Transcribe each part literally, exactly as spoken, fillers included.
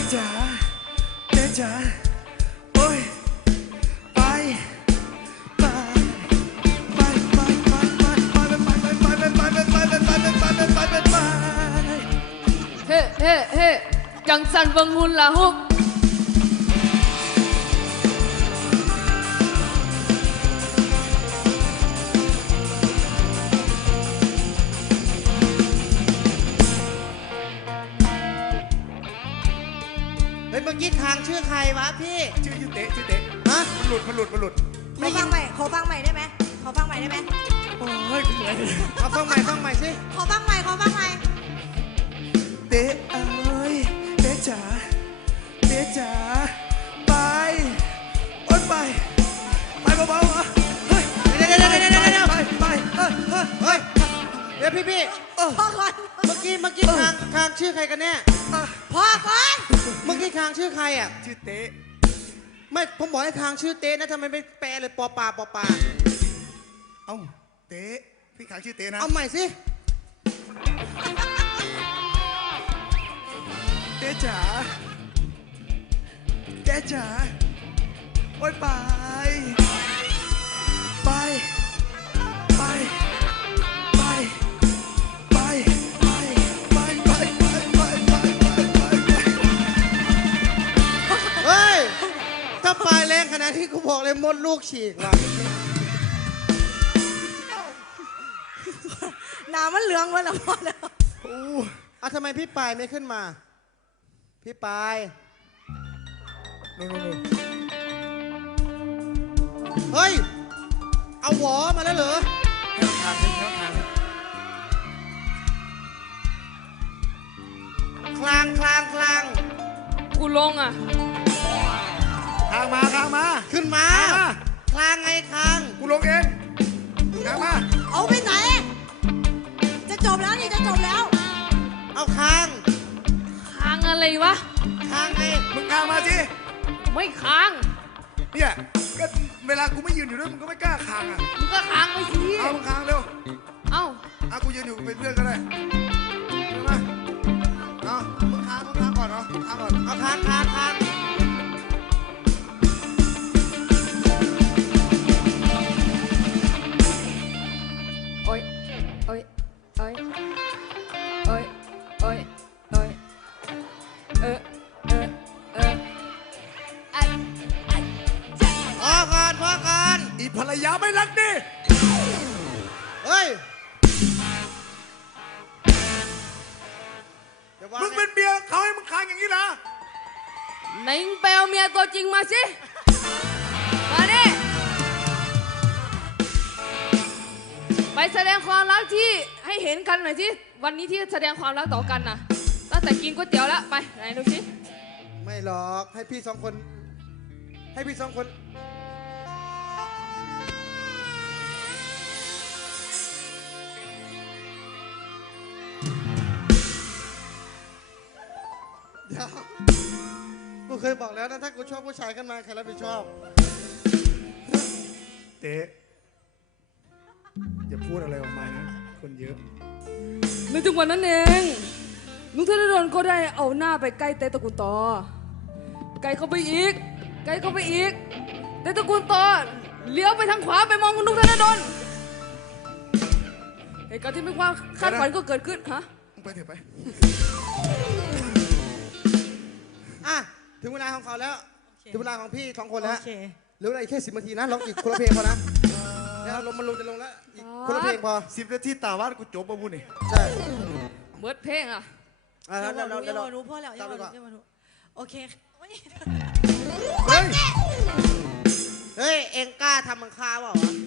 จ๋าเจ๊จ๋าโอ้ยไปไปไปไปไปไปไปไปไปไปไปไปไปไปไปไปไปไปเฮ้เฮ้เฮ้จังสันวังหุนละฮุกเฮ้ยเมื่อกี้ทางชื่อใครวะพี่ชื่อชื่อเตะชื่อเตะฮะมันหลุดมันหลุดมันหลุดขอฟังใหม่ขอฟังใหม่ได้ไหมขอฟังใหม่ได้ไหมโอ้ยกูเหนื่อยเอาฟังใหม่ฟังใหม่สิขอฟังใหม่ขอฟังใหม่เตะเอ้ยเตะจ๋าเตะจ๋าไปโอ๊ยไปไปเบาๆเฮ้ยเดี๋ยวเดี๋ยวเดี๋ยวเดี๋ยวเดี๋ยวไปไปเฮ้ยเฮ้ยเดี๋ยวพี่พี่พ่อก่อนเมื่อกี้เมื่อกี้ทางทางชื่อใครกันแน่พ่อก่อนเมื่อกี้ทางชื่อใครอ่ะชื่อเตะไม่ผมบอกให้ทางชื่อเต้นะทำไมไม่แปลเลยปอปาปอปาเอ้าเตะพี่ขางชื่อเตะนะเอาใหม่สิเจ๊จ๋าเจ๊จ๋าโอ๊ยไปไปไปไปไปไปไปไปไปไปไปเฮ้ยถ้าปลายแรงขนาดที่กูบอกเลยมดลูกฉีกว่ะหนามันเหลืองวันละพ่อแล้วโอ้อ่ะทำไมพี่ปลายไม่ขึ้นมาพี่ปายนู่นนู่นเฮ้ยเอาหวอมาแล้วเหรอทางนี้ทางคลางคลางคลางกูลงอ่ะทางมาทางมาขึ้นมาคลางไงคลางกูลงเองทางมาเอาไปไหนจะจบแล้วนี่จะจบแล้วเอาคางค้างอะไรวะคางไงมึงทางมาสิไม่ค้างเนี่ยก็เวลากูไม่ยืนอยู่ด้วยมึงก็ไม่กล้าคางอ่ะมึงก็ค้างไปสิเอามึงคางเร็วเอ้าอ่ะกูยืนอยู่เป็นเพื่อนก็ได้มาเอามึงคางมึงคางก่อนเนาะคางก่อนเอาคางคางคางโอ้ยโอ้ยโอ้ยโอ้ยโอ้ยโอ้ยเออเออเออไอ้ไอ้พอก่อนพอก่อนอีภรรยาไม่รักดิเฮ้ยมึงเป็นเมียเขาให้มึงคางอย่างนี้นะไหนมึงไปเอาเมียตัวจริงมาสิมาดิไปแสดงความรักที่ให้เห็นกันหน่อยสิวันนี้ที่แสดงความรักต่อกันนะตั้งแต่กินก๋วยเตี๋ยวแล้วไปไหนดูสิไม่หรอกให้พี่สองคนให้พี่สองคนเดี๋ยวกูเคยบอกแล้วนะถ้ากูชอบผู้ชายขึ้นมาใครรับผิดชอบเต๋อย่าพูดอะไรออกมานะคนเยอะในจังหวะนั้นเองนุ้งธนดลก็ได้เอาหน้าไปใกล้เตตะกุลต่อใกล้เข้าไปอีกใกล้เข้าไปอีกเตตะกุลต่อเลี้ยวไปทางขวาไปมองคุณนุ้งธนดลเหตุการณ์ที่ไม่ว่าคาดฝันก็เกิดขึ้นฮะไปเถอะไปอ่ะถึงเวลาของเขาแล้วถึงเวลาของพี่สองคนแล้วเหลืออะไรแค่สิบนาทีนะร้องอีกคนละเพลงพอนะเดี๋ยวลงมันลงจะลงแล้วอีกคนละเพลงพอสิบนาทีตาวัดกูจบปะบุญนี่ใช่เบิร์ดเพลงอ่ะเดี๋ยวเราเดี๋ยวเรารู้พ่อแล้วยังมายังมารู้โอเคเฮ้ยเฮ้ยเอ็งกล้าทำมังคาเปล่าวะ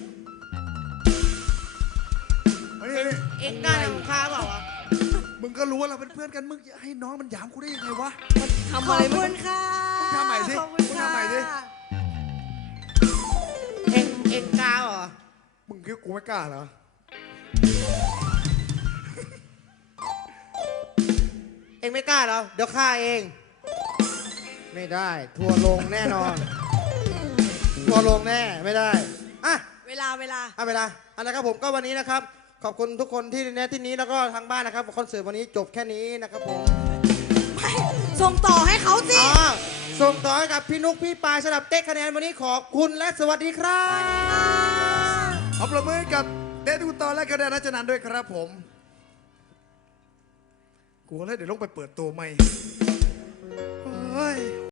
เอ็งกล้าทำมังคาเปล่าวะมึงก็รู้ว่าเราเป็นเพื่อนกันมึงให้น้องมันหยามกูได้ยังไงวะทำอะไรขอบคุณค่ะมึงทำใหม่สิมึงทำใหม่สิเอ็งเอ็งกล้าเหรอมึงคิดกูไม่กล้าเหรอเอ็งไม่กล้าเหรอเดี๋ยวฆ่าเองไม่ได้ทัวลงแน่นอนทัวลงแน่ไม่ได้อ่ะเวลาเวลาอ่ะเวลาอันนะครับผมก็วันนี้นะครับขอบคุณทุกคนที่ในที่นี้แล้วก็ทางบ้านนะครับคอนเสิร์ตวันนี้จบแค่นี้นะครับผมส่งต่อให้เขาสิอ๋อส่งต่อให้กับพี่นุกพี่ปายสำหรับเต๊กคะแนนวันนี้ขอบคุณและสวัสดีครับเอาประมือกับเต้ทุกตอนและกระดานรัชนันด้วยครับผมกูเลยเดี๋ยวลงไปเปิดตัวใหม่เฮ้ย